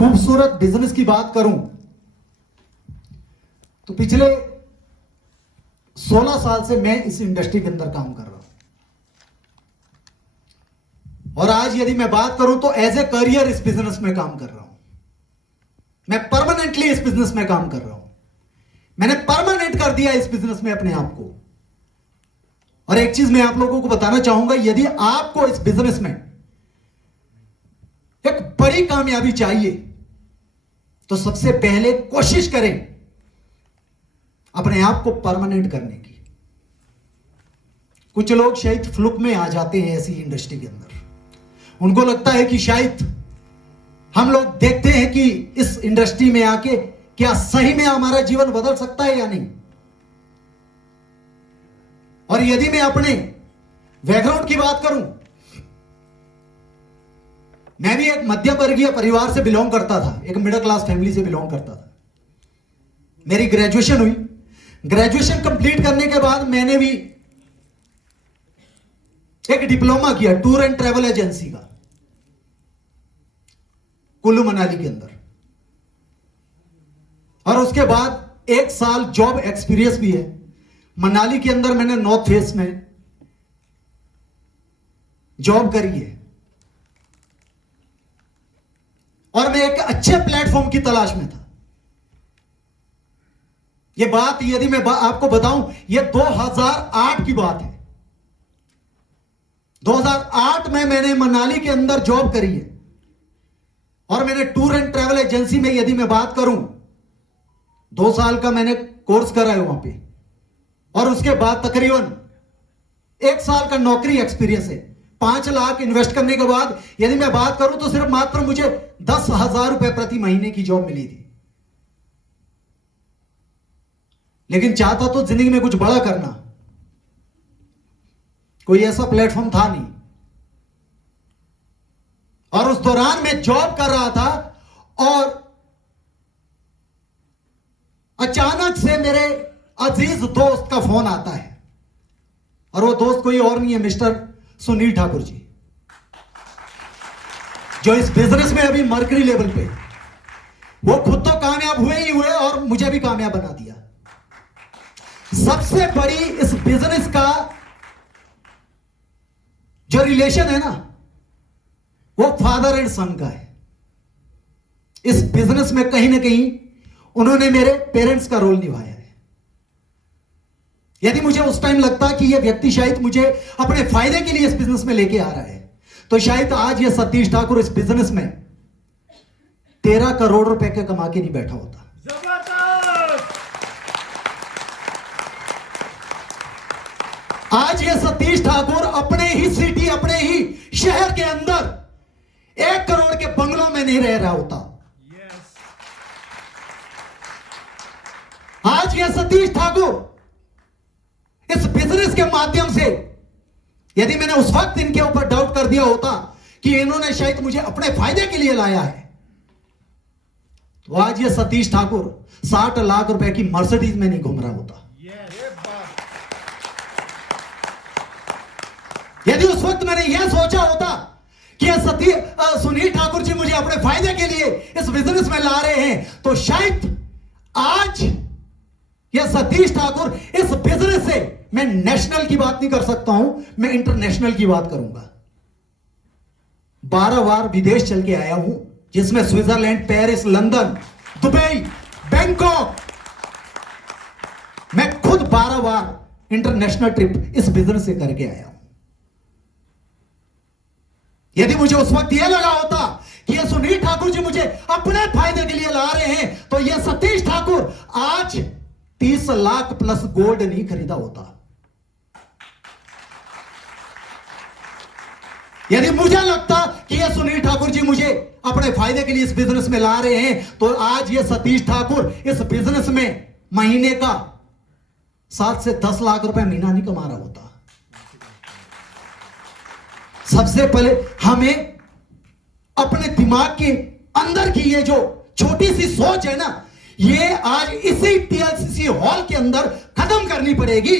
खूबसूरत बिजनेस की बात करूं तो पिछले 16 साल से मैं इस इंडस्ट्री के अंदर काम कर रहा हूं। और आज यदि मैं बात करूं तो एज ए करियर इस बिजनेस में काम कर रहा हूं। मैं परमानेंटली इस बिजनेस में काम कर रहा हूं। मैंने परमानेंट कर दिया इस बिजनेस में अपने आप को। और एक चीज मैं आप लोगों को बताना चाहूंगा, यदि आपको इस बिजनेस में एक बड़ी कामयाबी चाहिए तो सबसे पहले कोशिश करें अपने आप को परमानेंट करने की। कुछ लोग शायद फ्लुक में आ जाते हैं ऐसी इंडस्ट्री के अंदर। उनको लगता है कि शायद हम लोग देखते हैं कि इस इंडस्ट्री में आके क्या सही में हमारा जीवन बदल सकता है या नहीं। और यदि मैं अपने बैकग्राउंड की बात करूं, मैं भी एक मध्यम वर्गीय परिवार से बिलोंग करता था, एक मिडिल क्लास फैमिली से बिलोंग करता था। मेरी ग्रेजुएशन हुई। ग्रेजुएशन कंप्लीट करने के बाद मैंने भी एक डिप्लोमा किया टूर एंड ट्रैवल एजेंसी का कुल्लू मनाली के अंदर। और उसके बाद 1 साल जॉब एक्सपीरियंस भी है। मनाली के अंदर मैंने नॉर्थ फेस में जॉब करी है। और मैं एक अच्छे प्लेटफॉर्म की तलाश में था। यह बात यदि मैं आपको बताऊं, यह 2008 की बात है। 2008 में मैंने मनाली के अंदर जॉब करी है। और मैंने टूर एंड ट्रैवल एजेंसी में यदि मैं बात करूं, 2 साल का मैंने कोर्स करा है वहां पे। और उसके बाद तकरीबन 1 साल का नौकरी एक्सपीरियंस है। 5 लाख इन्वेस्ट करने के बाद यदि मैं बात करूं तो सिर्फ मात्र मुझे 10,000 रुपए प्रति महीने की जॉब मिली थी। लेकिन चाहता तो जिंदगी में कुछ बड़ा करना, कोई ऐसा प्लेटफॉर्म था नहीं। और उस दौरान मैं जॉब कर रहा था और अचानक से मेरे अजीज दोस्त का फोन आता है। और वो दोस्त कोई और नहीं है, मिस्टर सुनील ठाकुर जी, जो इस बिजनेस में अभी मर्करी लेवल पे। वो खुद तो कामयाब हुए ही हुए और मुझे भी कामयाब बना दिया। सबसे बड़ी इस बिजनेस का जो रिलेशन है ना, वो फादर एंड सन का है। इस बिजनेस में कहीं ना कहीं उन्होंने मेरे पेरेंट्स का रोल निभाया है। यदि मुझे उस टाइम लगता कि यह व्यक्ति शायद मुझे अपने फायदे के लिए इस बिजनेस में लेके आ रहा है, तो शायद आज यह सतीश ठाकुर इस बिजनेस में 13 करोड़ रुपए के कमा के नहीं बैठा होता। आज यह सतीश ठाकुर अपने ही सिटी, अपने ही शहर के अंदर 1 करोड़ के बंगलों में नहीं रह रहा होता। आज यह सतीश ठाकुर इस बिजनेस के माध्यम से, यदि मैंने उस वक्त इनके ऊपर डाउट कर दिया होता कि इन्होंने शायद मुझे अपने फायदे के लिए लाया है, तो आज यह सतीश ठाकुर 60 लाख रुपए की मर्सिडीज में नहीं घूम रहा होता। यदि उस वक्त मैंने यह सोचा होता कि सुनील ठाकुर जी मुझे अपने फायदे के लिए इस बिजनेस में ला रहे हैं, तो शायद आज यह सतीश ठाकुर इस बिजनेस से, मैं नेशनल की बात नहीं कर सकता हूं, मैं इंटरनेशनल की बात करूंगा। 12 बार विदेश चल के आया हूं, जिसमें Switzerland, Paris, London, Dubai, Bangkok. मैं खुद 12 बार इंटरनेशनल ट्रिप इस बिजनेस से करके आया हूं। यदि मुझे उस वक्त यह लगा होता कि यह सुनील ठाकुर जी मुझे अपने फायदे के लिए ला रहे हैं, तो यह सतीश ठाकुर आज 30 लाख प्लस गोल्ड नहीं खरीदा होता। यदि मुझे लगता कि यह सुनील ठाकुर जी मुझे अपने फायदे के लिए इस बिजनेस में ला रहे हैं, तो आज यह सतीश ठाकुर इस बिजनेस में महीने का 7 से 10 लाख रुपए महीना नहीं कमा रहा होता। सबसे पहले हमें अपने दिमाग के अंदर की ये जो छोटी सी सोच है ना, ये आज इसी टीएलसीसी हॉल के अंदर खत्म करनी पड़ेगी।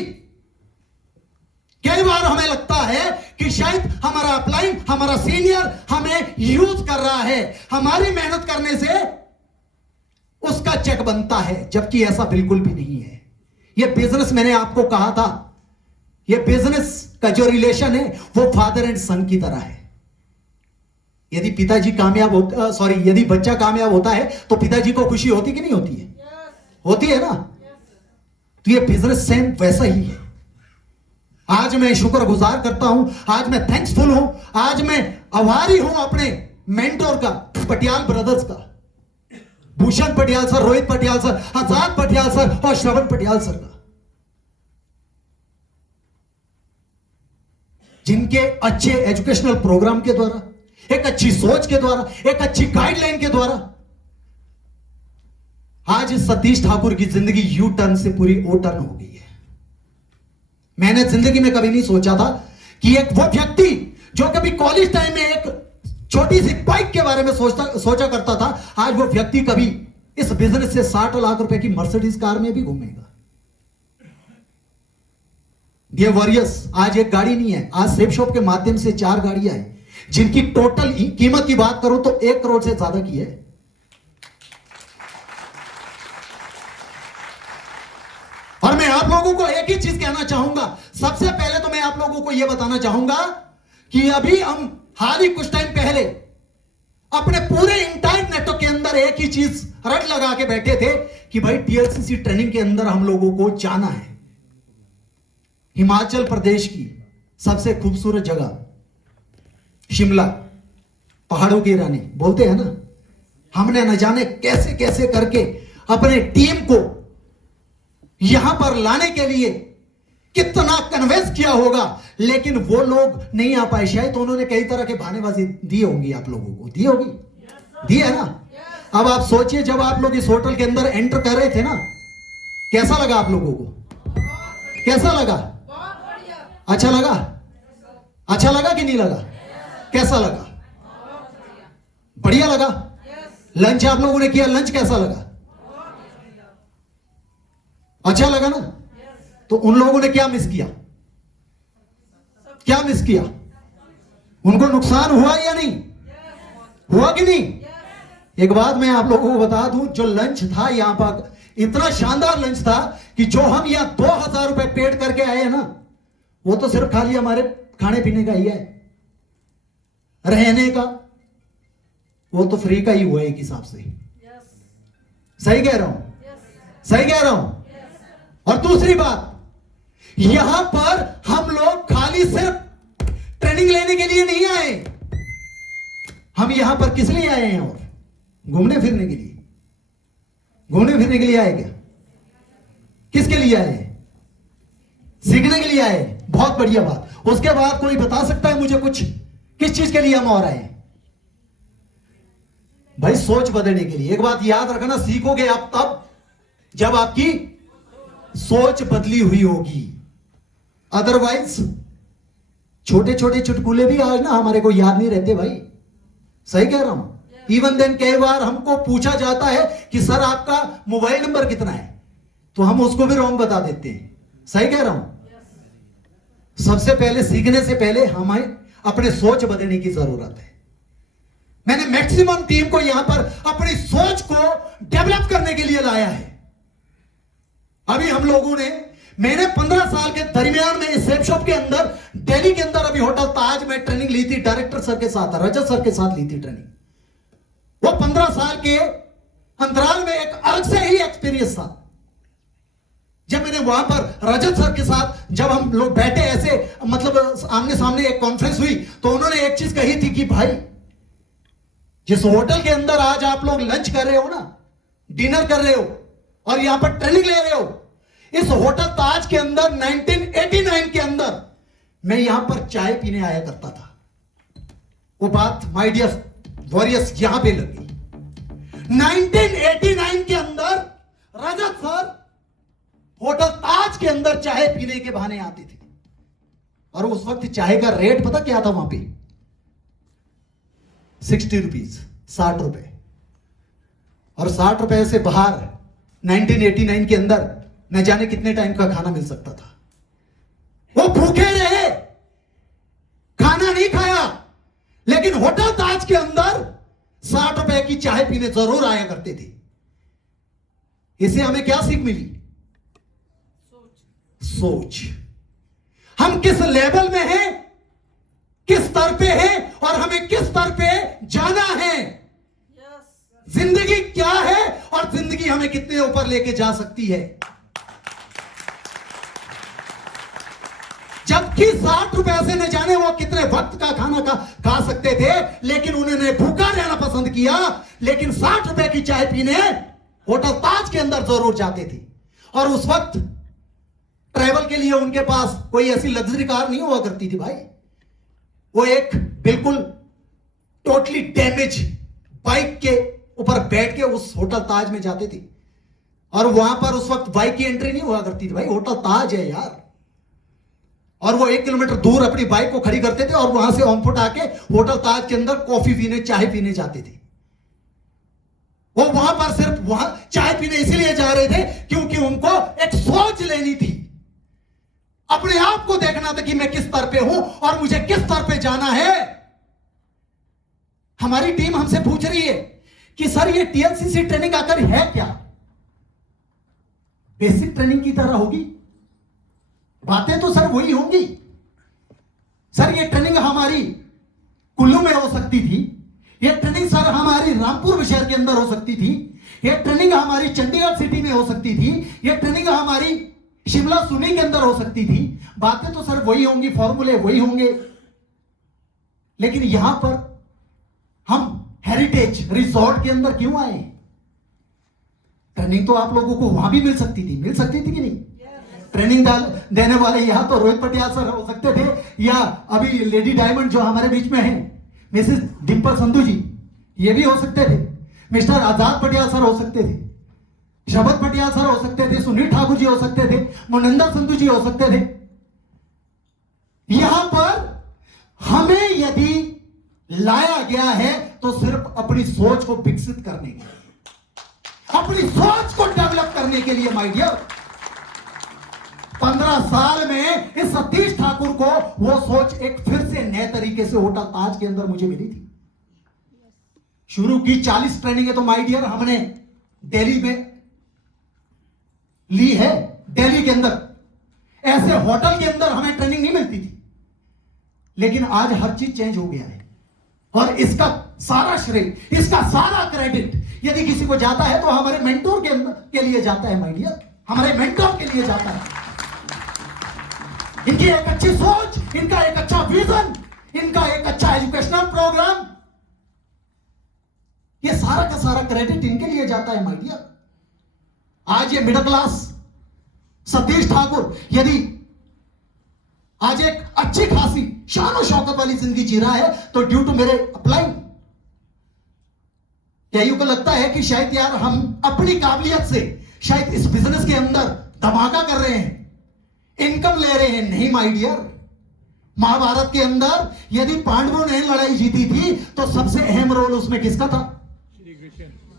कई बार हमें लगता है कि शायद हमारा अपलाइन, हमारा सीनियर हमें यूज कर रहा है, हमारी मेहनत करने से उसका चेक बनता है, जबकि ऐसा बिल्कुल भी नहीं है। यह बिजनेस, मैंने आपको कहा था, यह बिजनेस का जो रिलेशन है वो फादर एंड सन की तरह है। यदि पिताजी कामयाब होता, यदि बच्चा कामयाब होता है तो पिताजी को खुशी होती कि नहीं होती है? होती है ना। तो ये बिजनेस सेम वैसा ही है। आज मैं शुक्रगुजार करता हूं, आज मैं थैंक्सफुल हूं, आज मैं आभारी हूं अपने मेंटोर का, पटियाल ब्रदर्स का, भूषण पटियाल सर, रोहित पटियाल सर, आजाद पटियाल सर और श्रवण पटियाल सर का, जिनके अच्छे एजुकेशनल प्रोग्राम के द्वारा, एक अच्छी सोच के द्वारा, एक अच्छी गाइडलाइन के द्वारा आज सतीश ठाकुर की जिंदगी यू टर्न से पूरी ओ टर्न हो गई है। मैंने जिंदगी में कभी नहीं सोचा था कि एक वो व्यक्ति जो कभी कॉलेज टाइम में एक छोटी सी बाइक के बारे में सोचा करता था, आज वो व्यक्ति कभी इस बिजनेस से 60 लाख रुपए की मर्सिडीज कार में भी घूमेगा। ये वॉरियर्स, आज एक गाड़ी नहीं है, आज सेफ शॉप के माध्यम से 4 गाड़ियां हैं, जिनकी टोटल कीमत की बात करूं तो 1 करोड़ से ज्यादा की है। और मैं आप लोगों को एक ही चीज कहना चाहूंगा, सबसे पहले तो मैं आप लोगों को यह बताना चाहूंगा कि अभी हम हाल ही कुछ टाइम पहले अपने पूरे इंटायर नेटवर्क के अंदर एक ही चीज रट लगा के बैठे थे कि भाई टीएलसीसी ट्रेनिंग के अंदर हम लोगों को जाना है। हिमाचल प्रदेश की सबसे खूबसूरत जगह शिमला, पहाड़ों की रानी बोलते हैं ना। हमने न जाने कैसे कैसे करके अपने टीम को यहां पर लाने के लिए कितना कन्वेंस किया होगा, लेकिन वो लोग नहीं आ पाए। शायद तो उन्होंने कई तरह के बहानेबाजी दी होंगी, आप लोगों को दी होगी, दी है ना। अब आप सोचिए, जब आप लोग इस होटल के अंदर एंटर कर रहे थे ना, कैसा लगा आप लोगों को? कैसा लगा? अच्छा लगा? अच्छा लगा कि नहीं लगा? कैसा लगा? बढ़िया लगा। लंच आप लोगों ने किया, लंच कैसा लगा? अच्छा लगा ना। तो उन लोगों ने क्या मिस किया? क्या मिस किया? उनको नुकसान हुआ या नहीं हुआ कि नहीं? एक बात मैं आप लोगों को बता दूं, जो लंच था यहां पर, इतना शानदार लंच था कि जो हम यहां 2000 रुपए पेड करके आए हैं ना, वो तो सिर्फ खाली हमारे खाने पीने का ही है, रहने का वो तो फ्री का ही हुआ एक हिसाब से। सही कह रहा हूं? सही कह रहा हूं? और दूसरी बात, यहां पर हम लोग खाली सिर्फ ट्रेनिंग लेने के लिए नहीं आए, हम यहां पर किस लिए आए हैं? और घूमने फिरने के लिए। घूमने फिरने के लिए आए क्या? किसके लिए आए? सीखने के लिए आए। बहुत बढ़िया बात। उसके बाद कोई बता सकता है मुझे कुछ, किस चीज के लिए हम और आए? भाई सोच बदलने के लिए। एक बात याद रखना, सीखोगे आप तब जब आपकी सोच बदली हुई होगी। अदरवाइज छोटे छोटे चुटकुले भी आज ना हमारे को याद नहीं रहते भाई। सही कह रहा हूं। इवन देन कई बार हमको पूछा जाता है कि सर आपका मोबाइल नंबर कितना है, तो हम उसको भी रॉन्ग बता देते हैं। सही कह रहा हूं। सबसे पहले सीखने से पहले हमें अपने सोच बदलने की जरूरत है। मैंने मैक्सिमम टीम को यहां पर अपनी सोच को डेवलप करने के लिए लाया है। अभी हम लोगों ने, मैंने 15 साल के दरमियान में इस सेफ शॉप के अंदर, दिल्ली के अंदर अभी होटल ताज में ट्रेनिंग ली थी, डायरेक्टर सर के साथ, रजत सर के साथ ली थी ट्रेनिंग। वो 15 साल के अंतराल में एक अलग से ही एक्सपीरियंस था। जब मैंने वहां पर रजत सर के साथ जब हम लोग बैठे ऐसे, मतलब आमने सामने एक कॉन्फ्रेंस हुई, तो उन्होंने एक चीज कही थी कि भाई जिस होटल के अंदर आज आप लोग लंच कर रहे हो ना, डिनर कर रहे हो और यहां पर ट्रेनिंग ले रहे हो, इस होटल ताज के अंदर 1989 के अंदर मैं यहां पर चाय पीने आया करता था। वो बात माय डियर वॉरियर्स यहां पे लगी। 1989 के अंदर रजत सर होटल ताज के अंदर चाय पीने के बहाने आते थे, और उस वक्त चाय का रेट पता क्या था वहां पे? 60 रुपीज, 60 रुपए। और 60 रुपए से बाहर 1989 के अंदर न जाने कितने टाइम का खाना मिल सकता था। वो भूखे रहे नहीं खाया, लेकिन होटल ताज के अंदर 60 रुपए की चाय पीने जरूर आया करते थे। इससे हमें क्या सीख मिली? सोच। हम किस लेवल में हैं, किस स्तर पे हैं और हमें किस स्तर पे जाना है। जिंदगी क्या है और जिंदगी हमें कितने ऊपर लेके जा सकती है। जबकि 60 रुपए से न जाने वो कितने वक्त का खाना खा सकते थे, लेकिन उन्होंने भूखा रहना पसंद किया, लेकिन 60 रुपए की चाय पीने होटल ताज के अंदर जरूर जाते थे। और उस वक्त ट्रैवल के लिए उनके पास कोई ऐसी लग्जरी कार नहीं हुआ करती थी भाई। वो एक बिल्कुल टोटली डैमेज बाइक के ऊपर बैठ के उस होटल ताज में जाते थे। और वहां पर उस वक्त बाइक की एंट्री नहीं हुआ करती थी भाई, होटल ताज है यार। और वो 1 किलोमीटर दूर अपनी बाइक को खड़ी करते थे और वहां से ऑन फुट आके होटल ताज के अंदर कॉफी पीने, चाय पीने जाते थे। वो वहां पर सिर्फ वहां चाय पीने इसीलिए जा रहे थे क्योंकि उनको एक सोच लेनी थी, अपने आप को देखना था कि मैं किस स्तर पे हूं और मुझे किस स्तर पे जाना है। हमारी टीम हमसे पूछ रही है कि सर ये टीएलसीसी ट्रेनिंग आकर है क्या? बेसिक ट्रेनिंग की तरह होगी? बातें तो सर वही होंगी। सर ये ट्रेनिंग हमारी कुल्लू में हो सकती थी, ये ट्रेनिंग सर हमारी रामपुर शहर के अंदर हो सकती थी, ये ट्रेनिंग हमारी चंडीगढ़ सिटी में हो सकती थी, ये ट्रेनिंग हमारी शिमला सुनी के अंदर हो सकती थी। बातें तो सर वही होंगी, फॉर्मूले वही होंगे। लेकिन यहां पर हम हेरिटेज रिसोर्ट के अंदर क्यों आए? ट्रेनिंग तो आप लोगों को वहां भी मिल सकती थी कि नहीं? ट्रेनिंग देने वाले यहां तो रोहित पटियाल सर हो सकते थे, या अभी लेडी डायमंड जो हमारे बीच में है मिसेस डिंपल संधू जी, ये भी हो सकते थे। मिस्टर आजाद पटियाल सर हो सकते थे, शबद पटियाल सर हो सकते थे, सुनील ठाकुर जी हो सकते थे, मोनिंदर संधू जी हो सकते थे। यहां पर हमें यदि लाया गया है तो सिर्फ अपनी सोच को विकसित करने के लिए, अपनी सोच को डेवलप करने के लिए। माय डियर, 15 साल में इस सतीश ठाकुर को वो सोच एक फिर से नए तरीके से होटल ताज के अंदर मुझे मिली थी। शुरू की 40 ट्रेनिंग है तो माय डियर हमने दिल्ली में ली है। दिल्ली के अंदर ऐसे होटल के अंदर हमें ट्रेनिंग नहीं मिलती थी, लेकिन आज हर चीज चेंज हो गया है। और इसका सारा श्रेय, इसका सारा क्रेडिट यदि किसी को जाता है तो हमारे मेंटोर के लिए जाता है माय डियर, हमारे मेंटोर के लिए जाता है। इनकी एक अच्छी सोच, इनका एक अच्छा विजन, इनका एक अच्छा एजुकेशनल प्रोग्राम, ये सारा का सारा क्रेडिट इनके लिए जाता है माय डियर। आज ये मिडिल क्लास सतीश ठाकुर यदि आज एक अच्छी खासी शान और शौकत वाली जिंदगी जी रहा है तो ड्यू टू मेरे अप्लाइंग। कईयों को लगता है कि शायद यार हम अपनी काबिलियत से शायद इस बिजनेस के अंदर धमाका कर रहे हैं, इनकम ले रहे हैं। नहीं माय डियर, महाभारत के अंदर यदि पांडवों ने लड़ाई जीती थी तो सबसे अहम रोल उसमें किसका था?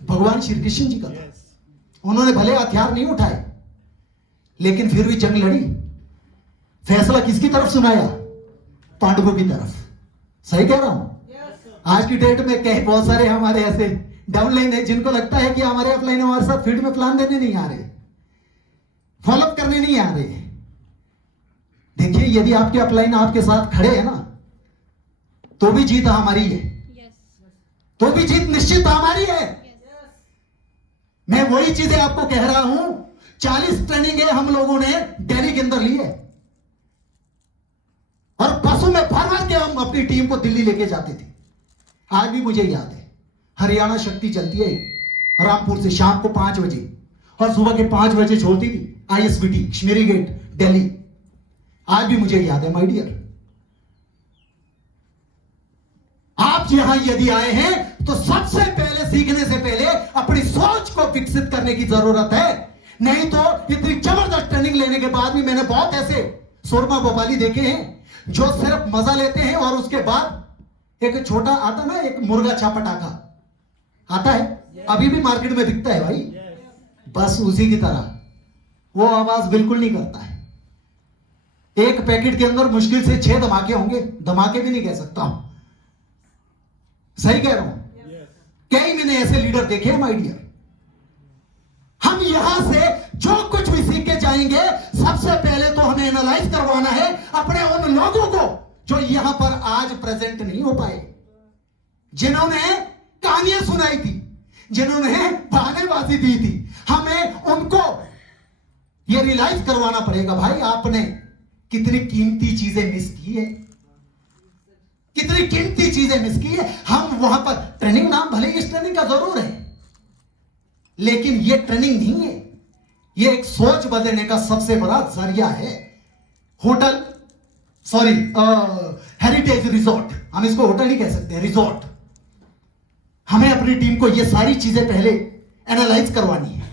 भगवान श्री कृष्ण जी का था। उन्होंने भले हथियार नहीं उठाए, लेकिन फिर भी जंग लड़ी। फैसला किसकी तरफ सुनाया? पांडवों की तरफ। सही कह रहा हूं? आज की डेट में कई बहुत सारे हमारे ऐसे डाउनलाइन है जिनको लगता है कि हमारे अपलाइन हमारे साथ फील्ड में प्लान देने नहीं आ रहे, फॉलोअप करने नहीं आ रहे। देखिए, यदि आपके अपलाइन आपके साथ खड़े हैं ना, तो भी जीत हमारी है, तो भी जीत निश्चित हमारी है। मैं वही चीजें आपको कह रहा हूं। 40 ट्रेनिंग हम लोगों ने दिल्ली के अंदर ली है और बसों में भर भर के हम अपनी टीम को दिल्ली लेके जाते थे। आज भी मुझे याद है, हरियाणा शक्ति चलती है रामपुर से शाम को 5 बजे और सुबह के 5 बजे छोड़ती थी ISBT कश्मीरी गेट दिल्ली। आज भी मुझे याद है माय डियर। आप यहां यदि आए हैं तो सबसे पहले सीखने से पहले अपनी सोच को विकसित करने की जरूरत है। नहीं तो इतनी जबरदस्त ट्रेनिंग लेने के बाद भी मैंने बहुत ऐसे सुरमा भोपाली देखे हैं जो सिर्फ मजा लेते हैं और उसके बाद एक छोटा आता ना, एक मुर्गा छापटाखा आता है, अभी भी मार्केट में बिकता है भाई, बस उसी की तरह वो आवाज बिल्कुल नहीं करता है। एक पैकेट के अंदर मुश्किल से 6 धमाके होंगे, धमाके भी नहीं कह सकता हूं, सही कह रहा हूं। कई मैंने ऐसे लीडर देखे हैं माय डियर। हम यहां से जो कुछ भी सीख के जाएंगे, सबसे पहले तो हमें एनालाइज करवाना है अपने उन लोगों को जो यहां पर आज प्रेजेंट नहीं हो पाए, जिन्होंने कहानियां सुनाई थी, जिन्होंने बहानेबाजी दी थी। हमें उनको यह रियलाइज करवाना पड़ेगा, भाई आपने कितनी कीमती चीजें मिस की है, कितनी कीमती चीजें मिस की है। हम वहां पर ट्रेनिंग, नाम भले इस ट्रेनिंग का जरूर है, लेकिन यह ट्रेनिंग नहीं है, यह एक सोच बदलने का सबसे बड़ा जरिया है। होटल, सॉरी, हेरिटेज रिजॉर्ट, हम इसको होटल ही कह सकते हैं, रिजॉर्ट। हमें अपनी टीम को यह सारी चीजें पहले एनालाइज करवानी है,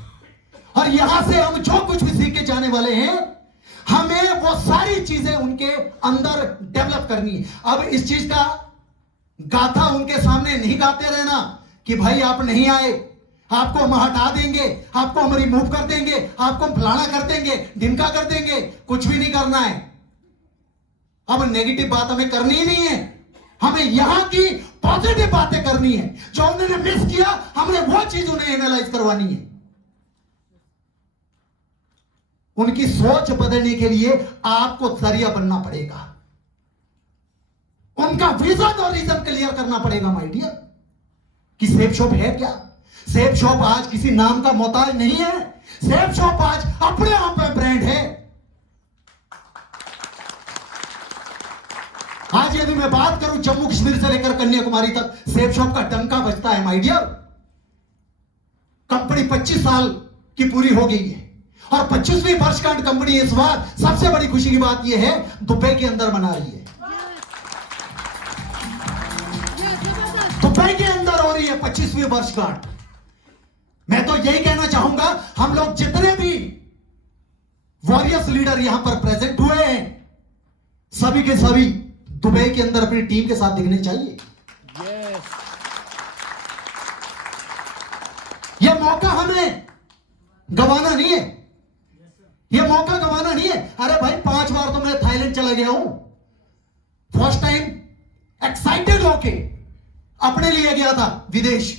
और यहां से हम जो कुछ भी सीख के जाने वाले हैं, हमें वो सारी चीजें उनके अंदर डेवलप करनी है। अब इस चीज का गाथा उनके सामने नहीं गाते रहना कि भाई आप नहीं आए, आपको हम हटा देंगे, आपको हम रिमूव कर देंगे, आपको हम फलाना कर देंगे, ढिमका कर देंगे। कुछ भी नहीं करना है। अब नेगेटिव बात हमें करनी ही नहीं है, हमें यहां की पॉजिटिव बातें करनी है। जो उन्होंने मिस किया, हमने वो चीज उन्हें एनालाइज करवानी है। उनकी सोच बदलने के लिए आपको जरिया बनना पड़ेगा, उनका विजन और रीजन क्लियर करना पड़ेगा माय डियर, कि सेफ शॉप है क्या। सेफ शॉप आज किसी नाम का मोहताज नहीं है, सेफ शॉप आज अपने आप में ब्रांड है। आज यदि मैं बात करूं जम्मू कश्मीर से लेकर कन्याकुमारी तक, सेफ शॉप का डंका बजता है माय डियर। कंपनी 25 साल की पूरी हो गई है, और 25वीं वर्षगांठ कंपनी इस बार सबसे बड़ी खुशी की बात यह है दुबई के अंदर मना रही है। दुबई के अंदर हो रही है 25वीं वर्षगांठ। मैं तो यही कहना चाहूंगा, हम लोग जितने भी वॉरियर्स लीडर यहां पर प्रेजेंट हुए हैं, सभी के सभी दुबई के अंदर अपनी टीम के साथ दिखने चाहिए। यह मौका हमें गंवाना नहीं है, यह मौका गंवाना नहीं है। अरे भाई 5 बार तो मैं थाईलैंड चला गया हूं। फर्स्ट टाइम एक्साइटेड होके अपने लिए गया था विदेश,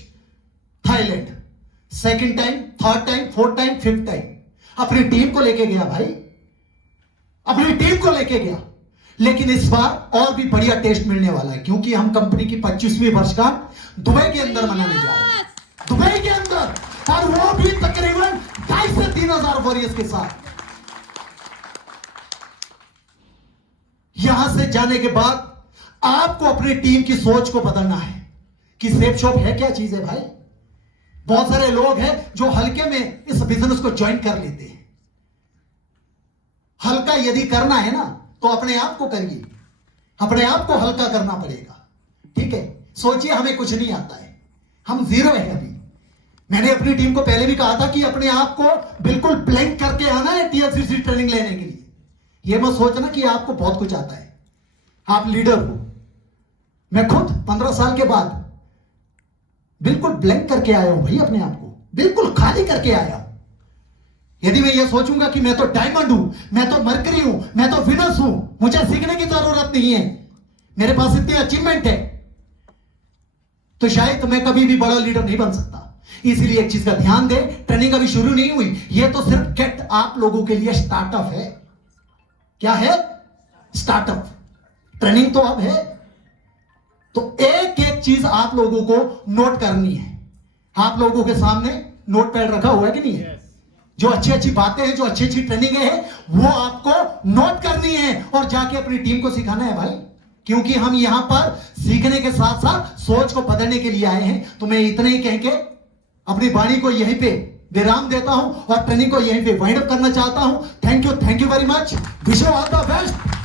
Thailand. Second time, third time, fourth time, fifth time अपनी टीम को लेके गया भाई, अपनी टीम को लेके गया। लेकिन इस बार और भी बढ़िया टेस्ट मिलने वाला है, क्योंकि हम कंपनी की 25वीं वर्षगांठ दुबई के अंदर मनाने जा रहे हैं, दुबई के अंदर, और वो भी तकरीबन 2,500 से 3,000 वॉरियर्स के साथ। यहां से जाने के बाद आपको अपनी टीम की सोच को बदलना है कि सेफ शॉप है क्या चीज है भाई। बहुत सारे लोग हैं जो हल्के में इस बिजनेस को ज्वाइन कर लेते हैं। हल्का यदि करना है ना, तो अपने आप को करिए, अपने आप को हल्का करना पड़ेगा, ठीक है। सोचिए हमें कुछ नहीं आता है, हम जीरो है अभी। मैंने अपनी टीम को पहले भी कहा था कि अपने आप को बिल्कुल ब्लैंक करके आना है टीएफसीसी ट्रेनिंग लेने के लिए। यह मत सोचना कि आपको बहुत कुछ आता है, आप लीडर हो। मैं खुद 15 साल के बाद बिल्कुल ब्लैंक करके आया हूं भाई, अपने आप को बिल्कुल खाली करके आया हूं। यदि मैं ये सोचूंगा कि मैं तो डायमंड हूं, मैं तो मरकरी हूं, मैं तो विनस हूं, मुझे सीखने की जरूरत नहीं है, मेरे पास इतनी अचीवमेंट है, तो शायद मैं कभी भी बड़ा लीडर नहीं बन सकता। इसलिए एक चीज का ध्यान दे, ट्रेनिंग अभी शुरू नहीं हुई, ये तो सिर्फ गेट आप लोगों के लिए स्टार्टअप है। क्या है? स्टार्टअप। ट्रेनिंग तो अब है। तो एक एक चीज आप लोगों को नोट करनी है। आप लोगों के सामने नोट पैड रखा हुआ है कि नहीं है? जो अच्छी अच्छी बातें हैं, जो अच्छी अच्छी ट्रेनिंग है, वो आपको नोट करनी है और जाके अपनी टीम को सिखाना है भाई। क्योंकि हम यहां पर सीखने के साथ साथ सोच को बदलने के लिए आए हैं। तो मैं इतने ही कह के अपनी वाणी को यहीं पे विराम देता हूं और ट्रेनिंग को यहीं पे वाइंड अप करना चाहता हूं। Thank you very much. Wish you all the best.